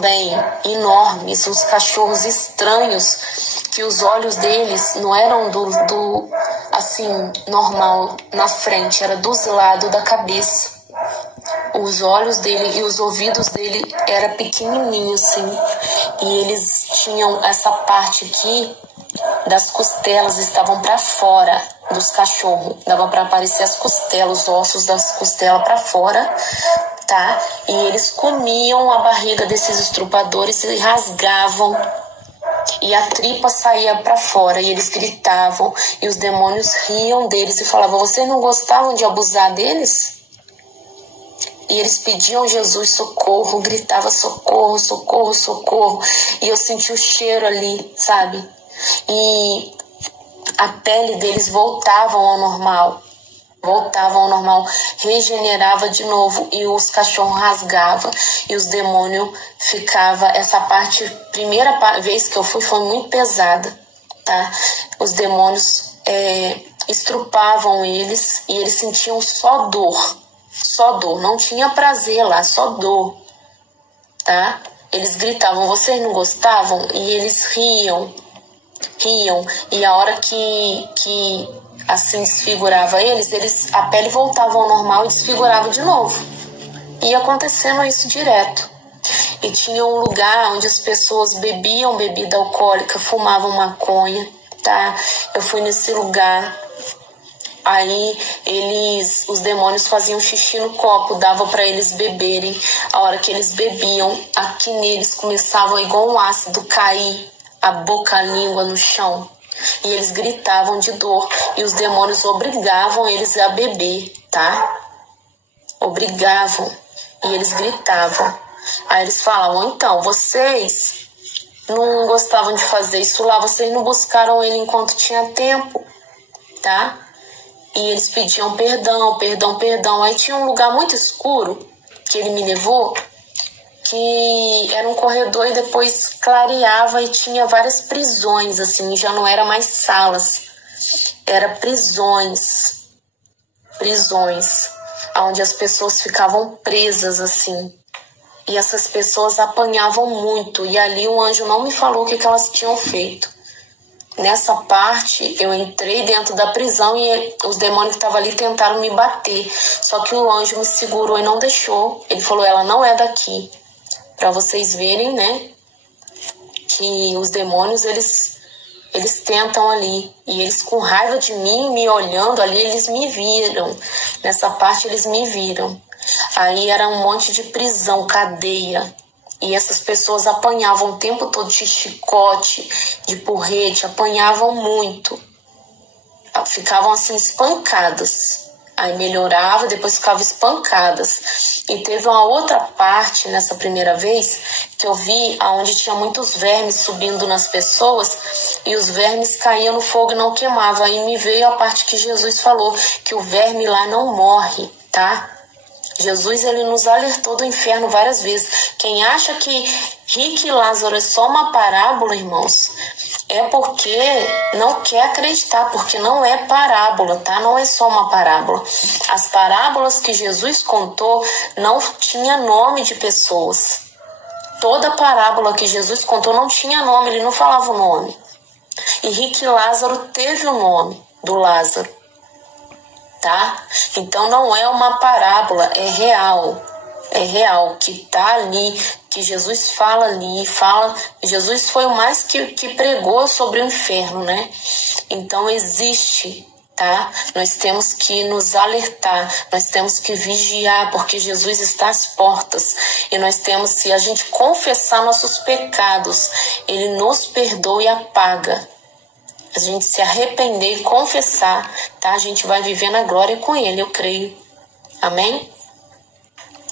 também enormes, os cachorros estranhos, que os olhos deles não eram assim, normal, na frente, era dos lados da cabeça. Os olhos dele e os ouvidos dele eram pequenininhos, assim, e eles tinham essa parte aqui das costelas, estavam para fora dos cachorros, dava para aparecer as costelas, os ossos das costelas para fora, tá? E eles comiam a barriga desses estrupadores e rasgavam, e a tripa saía para fora, e eles gritavam, e os demônios riam deles e falavam: vocês não gostavam de abusar deles? E eles pediam a Jesus socorro, gritava socorro, socorro, socorro. E eu senti o cheiro ali, sabe? E a pele deles voltava ao normal. Regenerava de novo. E os cachorros rasgavam. E os demônios ficavam... Essa parte, primeira vez que eu fui, foi muito pesada, tá? Os demônios estrupavam eles e eles sentiam só dor. Só dor, não tinha prazer lá, só dor, tá? Eles gritavam: vocês não gostavam? E eles riam, e a hora que assim desfigurava eles, a pele voltava ao normal e desfigurava de novo. Ia acontecendo isso direto. E tinha um lugar onde as pessoas bebiam bebida alcoólica, fumavam maconha, tá? Eu fui nesse lugar. Aí os demônios faziam xixi no copo, dava para eles beberem. A hora que eles bebiam, aqui neles começava igual um ácido cair a boca, a língua no chão. E eles gritavam de dor. E os demônios obrigavam eles a beber, tá? Obrigavam. E eles gritavam. Aí eles falavam: então, vocês não gostavam de fazer isso lá, vocês não buscaram ele enquanto tinha tempo, tá? E eles pediam perdão, perdão, perdão. Aí tinha um lugar muito escuro que ele me levou, que era um corredor e depois clareava e tinha várias prisões, assim, já não era mais salas, era prisões, onde as pessoas ficavam presas, assim. E essas pessoas apanhavam muito, e ali o anjo não me falou o que elas tinham feito. Nessa parte, eu entrei dentro da prisão e os demônios que estavam ali tentaram me bater. Só que o anjo me segurou e não deixou. Ele falou: ela não é daqui. Para vocês verem, né? Que os demônios, eles tentam ali. E eles, com raiva de mim, me olhando ali, eles me viram. Nessa parte, eles me viram. Aí era um monte de prisão, cadeia. E essas pessoas apanhavam o tempo todo de chicote, de porrete, apanhavam muito. Ficavam assim espancadas. Aí melhorava, depois ficavam espancadas. E teve uma outra parte nessa primeira vez que eu vi onde tinha muitos vermes subindo nas pessoas e os vermes caíam no fogo e não queimavam. Aí me veio a parte que Jesus falou, que o verme lá não morre, tá? Jesus, ele nos alertou do inferno várias vezes. Quem acha que Rick e Lázaro é só uma parábola, irmãos, é porque não quer acreditar, porque não é parábola, tá? Não é só uma parábola. As parábolas que Jesus contou não tinha nome de pessoas. Toda parábola que Jesus contou não tinha nome, ele não falava o nome. E Rick e Lázaro teve o nome do Lázaro. Tá? Então não é uma parábola, é real, que tá ali, que Jesus fala ali, Jesus foi o mais que pregou sobre o inferno, né? Então existe, tá? Nós temos que nos alertar, nós temos que vigiar, porque Jesus está às portas, e nós temos, se a gente confessar nossos pecados, ele nos perdoa e apaga. A gente se arrepender e confessar, tá? A gente vai viver na glória com ele, eu creio. Amém?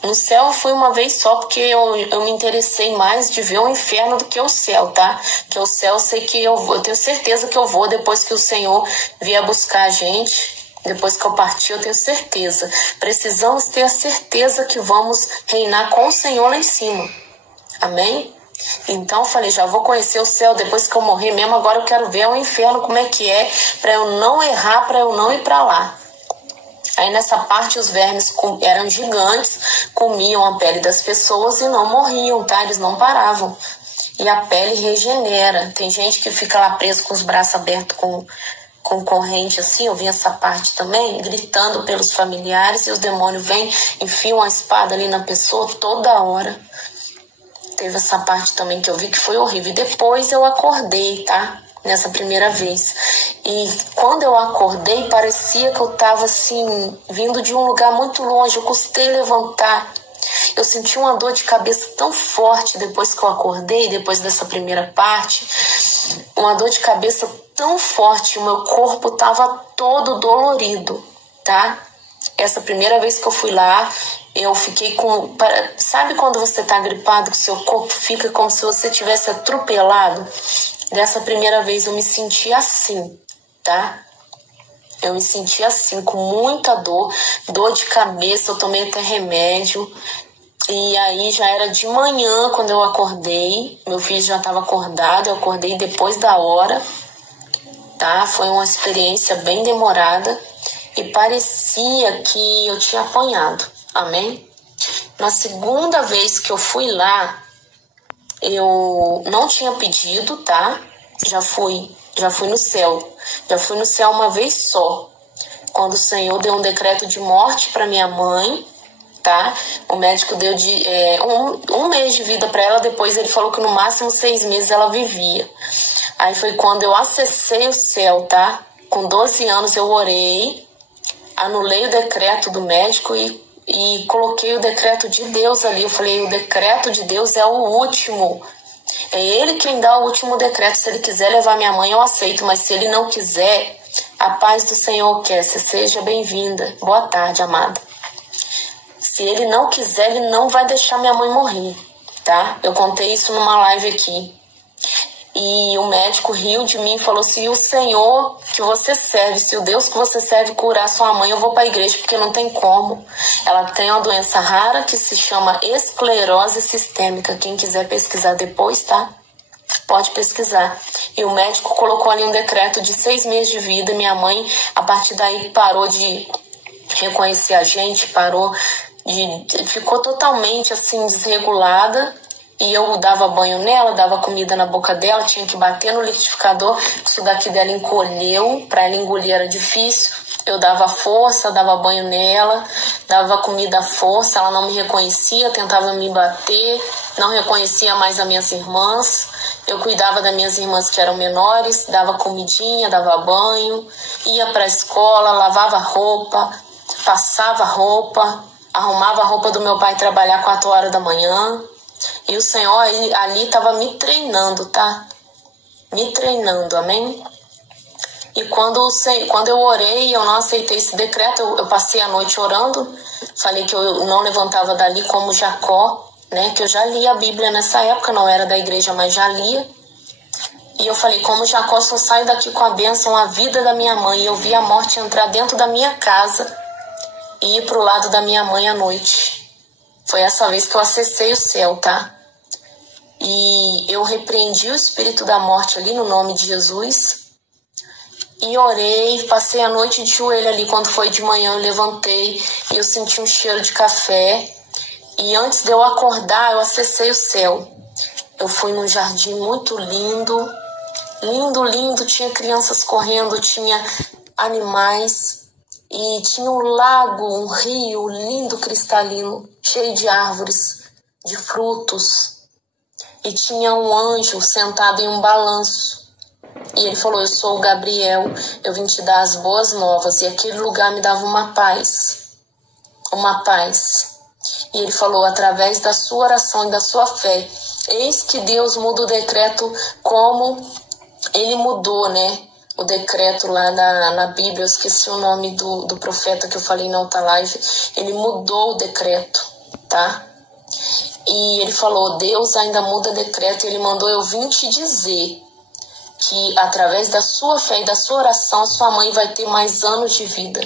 No céu eu fui uma vez só, porque eu me interessei mais de ver o inferno do que o céu, tá? Que o céu eu sei que eu vou, eu tenho certeza que eu vou depois que o Senhor vier buscar a gente. Depois que eu partir, eu tenho certeza. Precisamos ter a certeza que vamos reinar com o Senhor lá em cima. Amém? Então eu falei, já vou conhecer o céu depois que eu morrer mesmo, agora eu quero ver o inferno como é que é, para eu não errar, para eu não ir para lá. Aí nessa parte os vermes eram gigantes, comiam a pele das pessoas e não morriam, tá? Eles não paravam. E a pele regenera. Tem gente que fica lá preso com os braços abertos com corrente assim, eu vi essa parte também, gritando pelos familiares, e os demônios vêm, enfiam a espada ali na pessoa toda hora. Teve essa parte também que eu vi que foi horrível. E depois eu acordei, tá? Nessa primeira vez. E quando eu acordei, parecia que eu tava assim, vindo de um lugar muito longe. Eu custei levantar. Eu senti uma dor de cabeça tão forte depois que eu acordei, depois dessa primeira parte. Uma dor de cabeça tão forte, o meu corpo tava todo dolorido, tá? Essa primeira vez que eu fui lá, eu fiquei com... Sabe quando você tá gripado, que seu corpo fica como se você tivesse atropelado? Dessa primeira vez eu me senti assim, tá? Eu me senti assim, com muita dor de cabeça, eu tomei até remédio. E aí já era de manhã quando eu acordei, meu filho já estava acordado, eu acordei depois da hora, tá? Foi uma experiência bem demorada e parecia que eu tinha apanhado, amém? Na segunda vez que eu fui lá, eu não tinha pedido, tá? Já fui no céu. Já fui no céu uma vez só. Quando o Senhor deu um decreto de morte para minha mãe, tá? O médico deu um mês de vida para ela, depois ele falou que no máximo 6 meses ela vivia. Aí foi quando eu acessei o céu, tá? Com 12 anos eu orei, anulei o decreto do médico e coloquei o decreto de Deus ali. Eu falei, o decreto de Deus é o último. É Ele quem dá o último decreto. Se Ele quiser levar minha mãe, eu aceito. Mas se Ele não quiser, a paz do Senhor quer. Seja bem-vinda. Boa tarde, amada. Se Ele não quiser, Ele não vai deixar minha mãe morrer, tá? Eu contei isso numa live aqui. E o médico riu de mim e falou, se o Senhor que você serve, se o Deus que você serve curar sua mãe, eu vou para a igreja, porque não tem como. Ela tem uma doença rara que se chama esclerose sistêmica. Quem quiser pesquisar depois, tá? Pode pesquisar. E o médico colocou ali um decreto de 6 meses de vida. Minha mãe, a partir daí, parou de reconhecer a gente, ficou totalmente assim desregulada. E eu dava banho nela, dava comida na boca dela, tinha que bater no liquidificador, isso daqui dela encolheu, para ela engolir era difícil. Eu dava força, dava banho nela, dava comida à força, ela não me reconhecia, tentava me bater, não reconhecia mais as minhas irmãs. Eu cuidava das minhas irmãs que eram menores, dava comidinha, dava banho, ia para a escola, lavava roupa, passava roupa, arrumava a roupa do meu pai trabalhar 4 horas da manhã. E o Senhor ali estava me treinando, tá? Me treinando, amém? E quando eu orei, eu não aceitei esse decreto, eu passei a noite orando, falei que eu não levantava dali como Jacó, né? Que eu já lia a Bíblia nessa época, não era da igreja, mas já lia. E eu falei, como Jacó, só saio daqui com a bênção, a vida da minha mãe. E eu vi a morte entrar dentro da minha casa e ir pro lado da minha mãe à noite. Foi essa vez que eu acessei o céu, tá? E eu repreendi o espírito da morte ali no nome de Jesus. E orei, passei a noite de joelho ali. Quando foi de manhã eu levantei e eu senti um cheiro de café. E antes de eu acordar, eu acessei o céu. Eu fui num jardim muito lindo. Lindo, lindo. Tinha crianças correndo, tinha animais. E tinha um lago, um rio lindo, cristalino, cheio de árvores, de frutos. E tinha um anjo sentado em um balanço. E ele falou, eu sou o Gabriel, eu vim te dar as boas novas. E aquele lugar me dava uma paz. Uma paz. E ele falou, através da sua oração e da sua fé, eis que Deus muda o decreto como ele mudou, né? O decreto lá na Bíblia, eu esqueci o nome do profeta que eu falei na outra live, ele mudou o decreto, tá? E ele falou, Deus ainda muda decreto, e ele mandou eu vim te dizer que através da sua fé e da sua oração, a sua mãe vai ter mais anos de vida.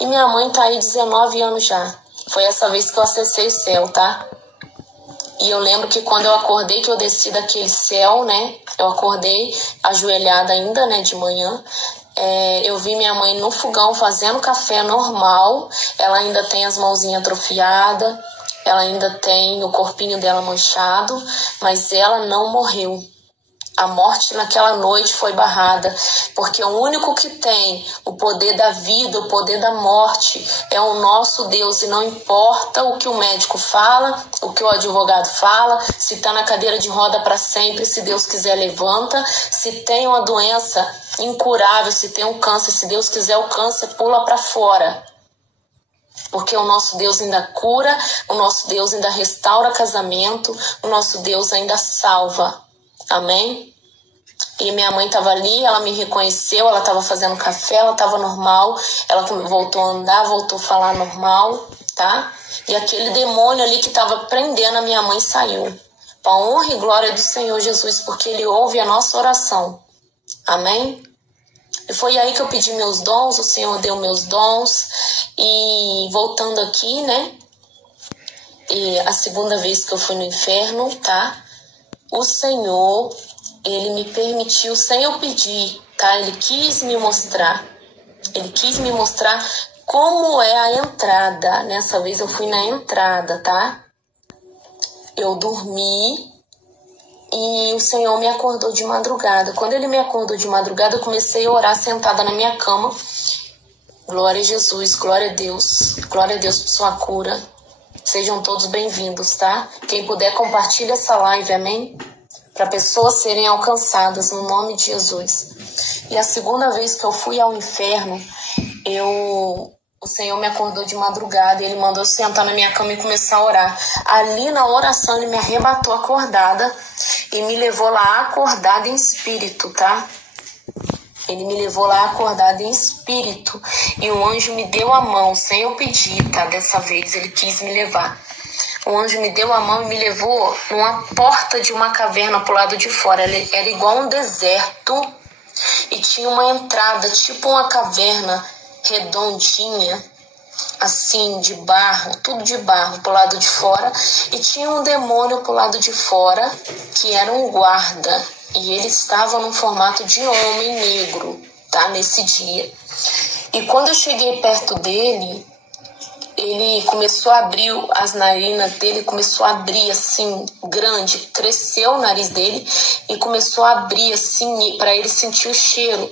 E minha mãe tá aí 19 anos já. Foi essa vez que eu acessei o céu, tá? E eu lembro que quando eu acordei, que eu desci daquele céu, né? Eu acordei ajoelhada ainda, né, de manhã. Eu vi minha mãe no fogão fazendo café normal. Ela ainda tem as mãozinhas atrofiadas, ela ainda tem o corpinho dela manchado, mas ela não morreu. A morte naquela noite foi barrada, porque o único que tem o poder da vida, o poder da morte, é o nosso Deus. E não importa o que o médico fala, o que o advogado fala, se está na cadeira de roda para sempre, se Deus quiser levanta, se tem uma doença incurável, se tem um câncer, se Deus quiser o câncer pula para fora. Porque o nosso Deus ainda cura, o nosso Deus ainda restaura casamento, o nosso Deus ainda salva. Amém? E minha mãe estava ali, ela me reconheceu, ela estava fazendo café, ela estava normal, ela voltou a andar, voltou a falar normal, tá? E aquele demônio ali que estava prendendo a minha mãe saiu. Para a honra e glória do Senhor Jesus, porque Ele ouve a nossa oração. Amém? E foi aí que eu pedi meus dons, o Senhor deu meus dons. E voltando aqui, né? E a segunda vez que eu fui no inferno, tá? O Senhor, Ele me permitiu, sem eu pedir, tá? Ele quis me mostrar. Ele quis me mostrar como é a entrada. Nessa vez eu fui na entrada, tá? Eu dormi e o Senhor me acordou de madrugada. Quando Ele me acordou de madrugada, eu comecei a orar sentada na minha cama. Glória a Jesus, glória a Deus por sua cura. Sejam todos bem-vindos, tá? Quem puder, compartilha essa live, amém? Para pessoas serem alcançadas, no nome de Jesus. E a segunda vez que eu fui ao inferno, o Senhor me acordou de madrugada e Ele mandou eu sentar na minha cama e começar a orar. Ali na oração, Ele me arrebatou acordada e me levou lá acordada em espírito, tá? Ele me levou lá acordada em espírito. E o anjo me deu a mão, sem eu pedir, tá? Dessa vez ele quis me levar. O anjo me deu a mão e me levou numa porta de uma caverna pro lado de fora. Era igual um deserto e tinha uma entrada, tipo uma caverna redondinha, assim, de barro, tudo de barro pro lado de fora. E tinha um demônio pro lado de fora, que era um guarda. E ele estava num formato de homem negro, tá? Nesse dia. E quando eu cheguei perto dele, ele começou a abrir, as narinas dele começou a abrir assim, grande. Cresceu o nariz dele e começou a abrir assim, para ele sentir o cheiro.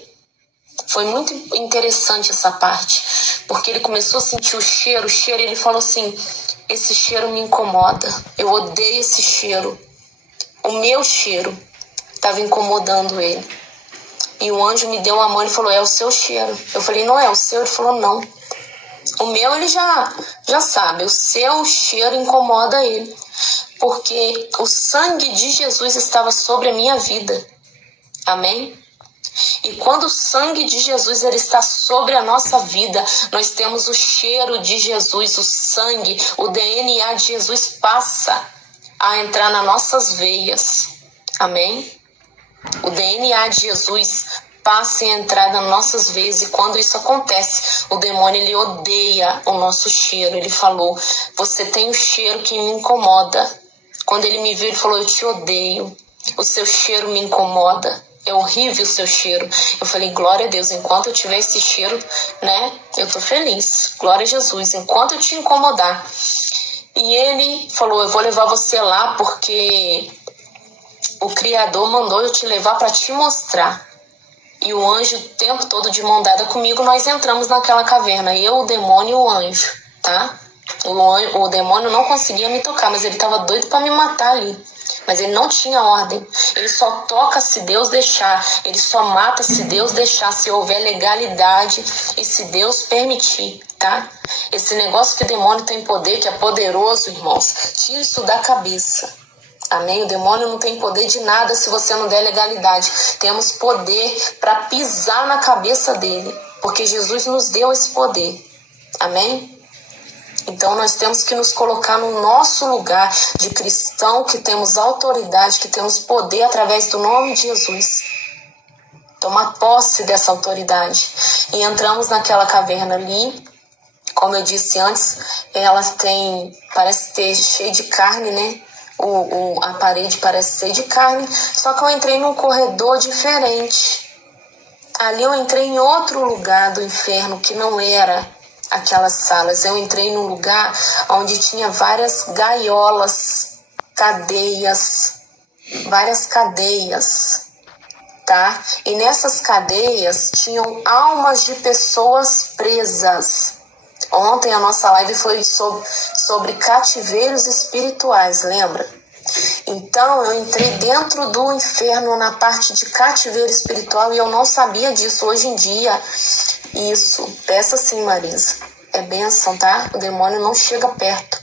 Foi muito interessante essa parte, porque ele começou a sentir o cheiro, ele falou assim, esse cheiro me incomoda, eu odeio esse cheiro. O meu cheiro estava incomodando ele. E o anjo me deu a mão e falou, é o seu cheiro. Eu falei, não é o seu? Ele falou, não. O meu ele já sabe, o seu cheiro incomoda ele. Porque o sangue de Jesus estava sobre a minha vida. Amém? E quando o sangue de Jesus ele está sobre a nossa vida, nós temos o cheiro de Jesus, o sangue, o DNA de Jesus passa a entrar nas nossas veias. Amém? O DNA de Jesus passa a entrar nas nossas veias, e quando isso acontece, o demônio ele odeia o nosso cheiro. Ele falou, você tem um cheiro que me incomoda. Quando ele me viu, ele falou, eu te odeio, o seu cheiro me incomoda, é horrível o seu cheiro. Eu falei, glória a Deus, enquanto eu tiver esse cheiro, né, eu tô feliz, glória a Jesus, enquanto eu te incomodar. E ele falou, eu vou levar você lá porque o Criador mandou eu te levar para te mostrar. E o anjo, o tempo todo de mão dada comigo, nós entramos naquela caverna. Eu, o demônio e o anjo, tá? O demônio não conseguia me tocar, mas ele estava doido para me matar ali. Mas ele não tinha ordem. Ele só toca se Deus deixar. Ele só mata se Deus deixar, se houver legalidade e se Deus permitir, tá? Esse negócio que o demônio tem poder, que é poderoso, irmãos, tira isso da cabeça. Amém? O demônio não tem poder de nada se você não der legalidade. Temos poder para pisar na cabeça dele, porque Jesus nos deu esse poder. Amém? Então nós temos que nos colocar no nosso lugar de cristão, que temos autoridade, que temos poder através do nome de Jesus. Tomar posse dessa autoridade. E entramos naquela caverna ali. Como eu disse antes, ela parece ter cheio de carne, né? A parede parece ser de carne, só que eu entrei num corredor diferente. Ali eu entrei em outro lugar do inferno que não era aquelas salas. Eu entrei num lugar onde tinha várias gaiolas, cadeias, várias cadeias, tá? E nessas cadeias tinham almas de pessoas presas. Ontem a nossa live foi sobre cativeiros espirituais, lembra? Então eu entrei dentro do inferno na parte de cativeiro espiritual e eu não sabia disso. Hoje em dia, isso, peça sim, Marisa, é bênção, tá? O demônio não chega perto.